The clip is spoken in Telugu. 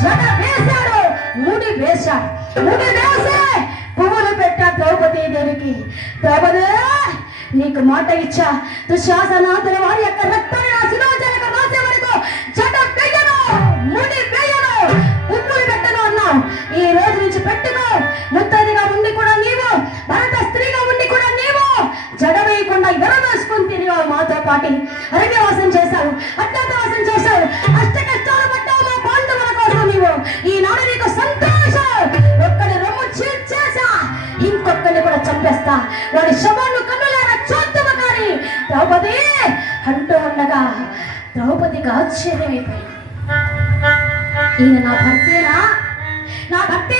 జడ వేశాడు, ముడి వేశాడు. ముడి వేసి పువ్వులు పెట్టా ద్రౌపదీ దేవికి. ద్రౌపది, నీకు మాట ఇచ్చా, దుశ్శాసనాథుల వారి యొక్క రక్తాన్ని నా శిరోజాలకు రాసే వరకు జడ వేయను, ముడి వేయను, పువ్వులు పెట్టను అన్నావు. ఈ రోజు నుంచి పెట్టుకో. ముత్తదిగా ఉండి కూడా నీవు, భరత స్త్రీగా ఉండి కూడా నీవు జడ వేయకుండా ఎరవేసుకుని తిరిగావు. మాతో పాటి అరణ్యవాసం చేశావు, అజ్ఞాతవాసం చేశావు, అష్ట కష్టాలు పడ్డావు మా పాండవుల కోసం. నీవు ఈనాడు నీకు సంతోషం. ఒక్కడి రొమ్ము చీల్చేసా, ఇంకొకరిని కూడా చంపేస్తా, వాడి శవాన్ని కన్నులేరా చూద్దాము కానీ ద్రౌపది అంటూ ఉండగా ద్రౌపదికి ఆశ్చర్యమైపోయింది. ఈయన నా భర్తేనా? నా భర్తే